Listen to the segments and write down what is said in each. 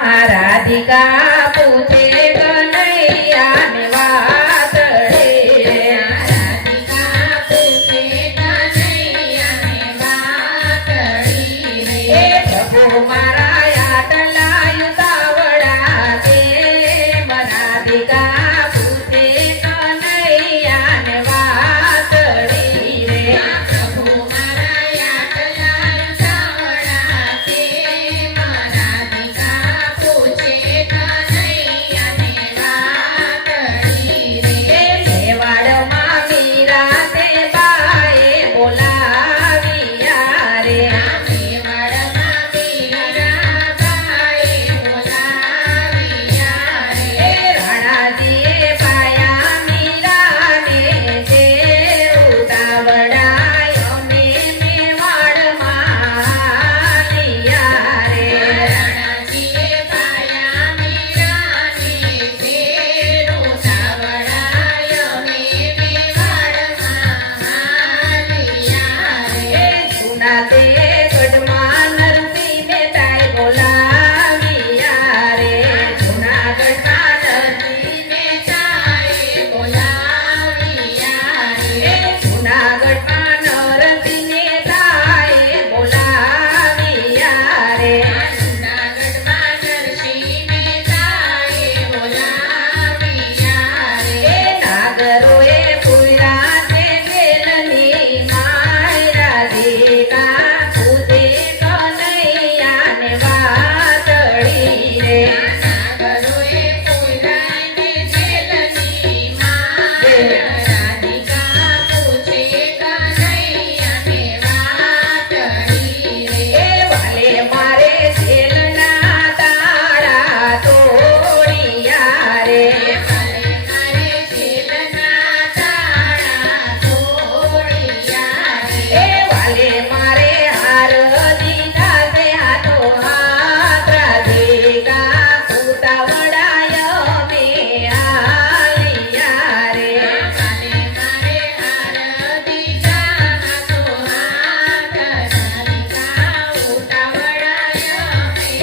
રાધિકા પૂછે કનૈયા ને વાતડે રાધિકા પૂછે કનૈયા ને વાતડી રે પ્રભુ મારા આટલા યુતાવડા કે રાધિકા પૂછે કનૈયા ને વાતડી રે પ્રભુ મારા આટલા યુતાવડા કે રાધિકા પૂછે કનૈયા ને વાતડી રે મેવાડમાં મીરા તે બાએ બોલાવ્યા રે મેવાડમાં મીરા બાએ બોલાવ્યા રે રાણાજીએ પાયા મીરાને જે ઉતાવળાય અમે મેવાડમાં લીયા રે રાણાજીએ પાયા મીરાને જે ઉતાવળાય અમે મેવાડમાં લીયા રે જૂના તે ગઢમાં નરસિંહ મહેતાએ બોલાવ્યા રે જૂનાગઢમાં નરસિંહ મહેતાએ બોલાવ્યા રે જૂનાગઢમાં નરસિંહ મહેતાએ બોલાવ્યા રે જૂનાગઢમાં નરસિંહ મહેતાએ બોલાવ્યા રે નાગરોએ પૂર્યા તે વેલની માય રાધિકા પૂછે કનૈયા ને વાતડી રે નાગરોએ પૂર્યા તે વેલની માય રાધિકા પૂછે કનૈયા ને વાતડી રે વાલે મારે જેલના તાળા તોડિયા રે વાલે મારે જેલના તાળા તોડિયા રે વાલે મારે હાર દીધા છે હાથો હાથ રાધિકા ઉતાવળાય અમે આલિયા રે વાલે મારે હાર દીધા હાથો હાથ રાધિકા ઉતાવળાય અમે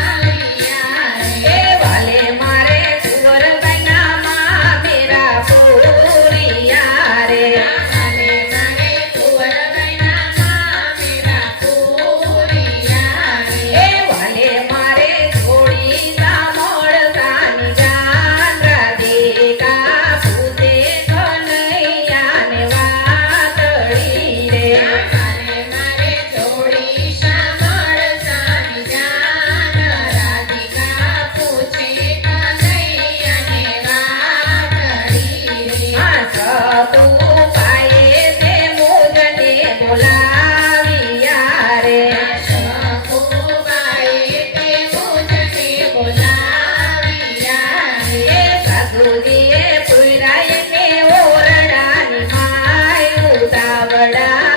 આલિયા રે વાલે મારે કુંવરબાઈનામાં મેરા પૂરિયા રે વાલે મારે કુંવરબાઈનામાં મેરા પૂરિયા રે વાલે મારે થોડી સાંભળ સાની જાન રાધિકા પૂછે કનૈયા ને વાતડી રે વાલે મારે થોડી સાંભળ સાની જાન રાધિકા પૂછે કનૈયા ને વાતડી રે સતુ પાયે તે મોજને બોલાવ્યા રે સતુ પાયે તે મોજને બોલાવ્યા રે સાધુજીએ પૂરાય ને ઓરડાની માય ઉતાવળા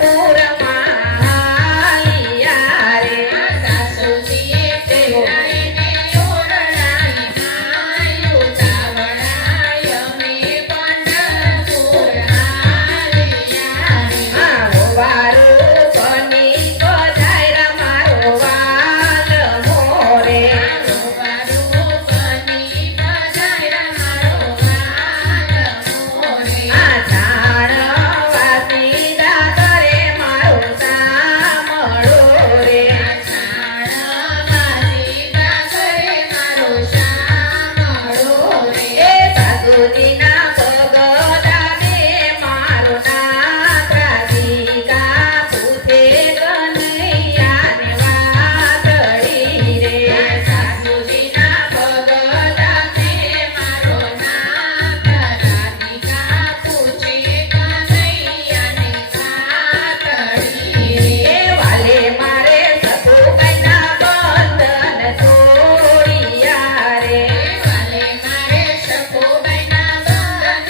પંદરપુરમાં આલિયા રે સાસુજીએ પૂરાય ને ઓરડાની માય ઉતાવળા અમે પંઢરપુર આલિયા રે વારું બની પધાર્યા મારો વાલ મોરે વારું બની પધાર્યા મારો વાલ મોરે ઝાડ વાસીદા કરે મારો સામળો રે ઝાડ વાસીદા કરે મારો સામળો રે સાધુજીના પગલા બે મારો નાથ રાધિકા પૂછે કનૈયા ને વાતડી રે સાધુજીના પગલા બે મારો નાથ રાધિકા પૂછે કનૈયા ને વાતડી રે વાલે મારે સતુબાઈના બંધન તોડિયા રે વાલે મારે સતુબાઈના બંધન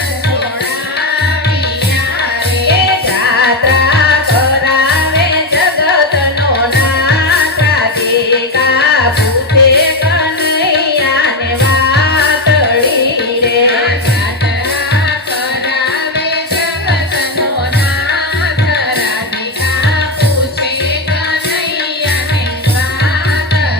તોડાવ્યા રે જાત્રા કરાવે જગતનો નાથ રાધિકા પૂછે કનૈયા ને વાતડી રે જાત્રા કરાવે જગતનો નાથ રાધિકા પૂછે કનૈયા ને વાતડી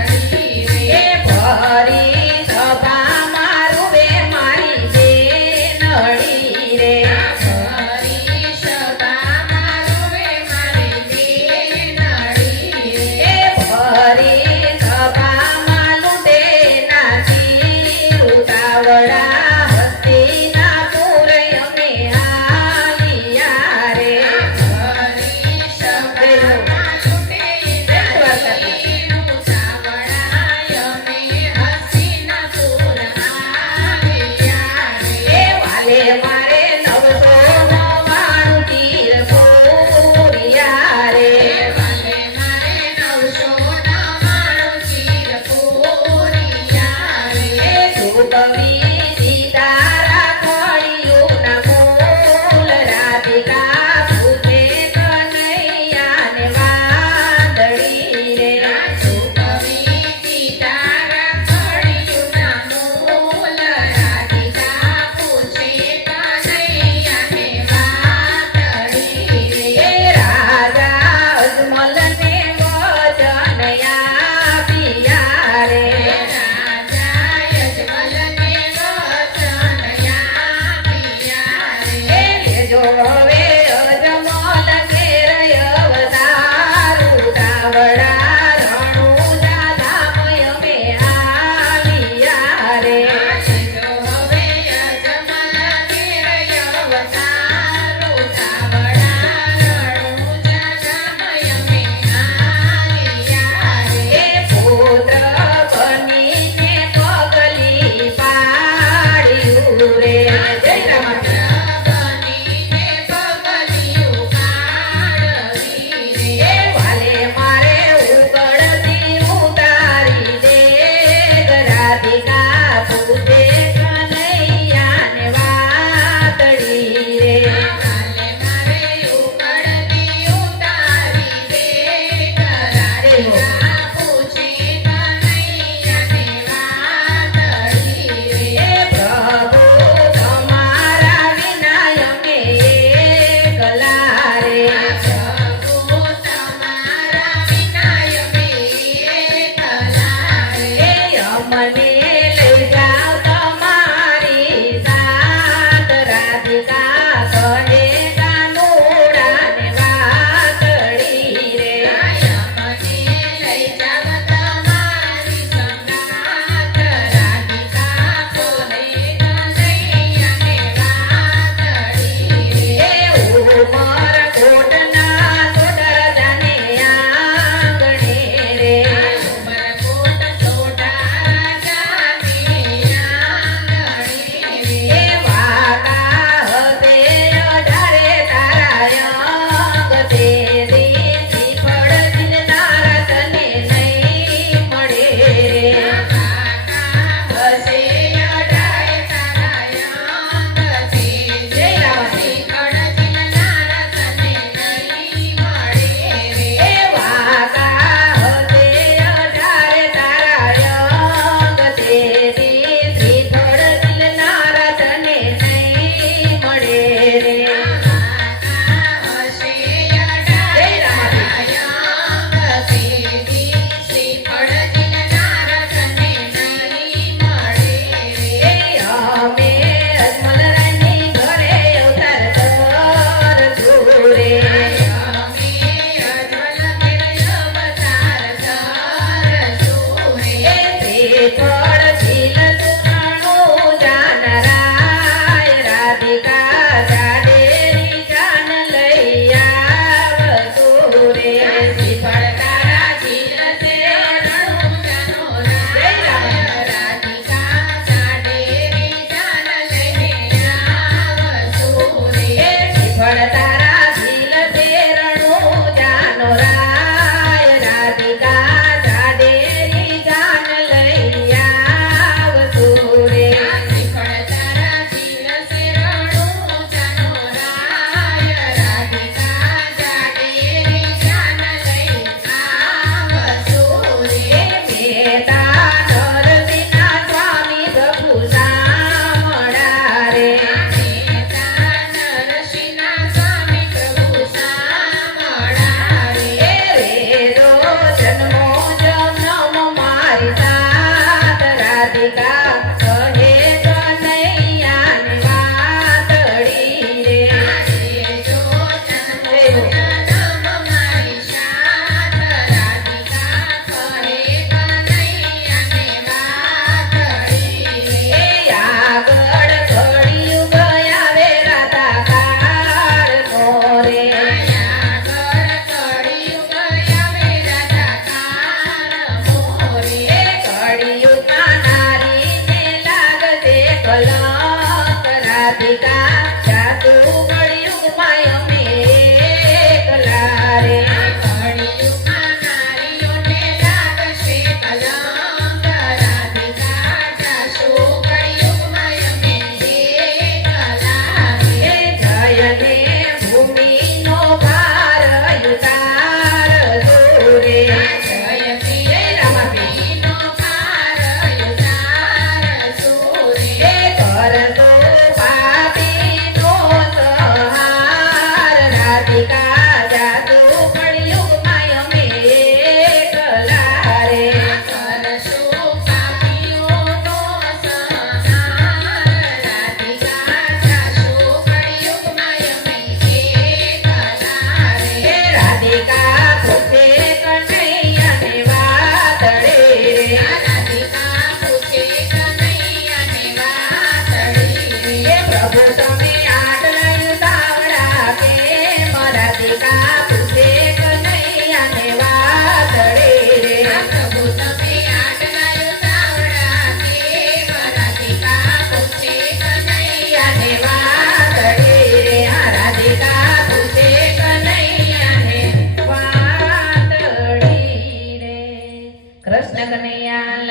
કનૈયા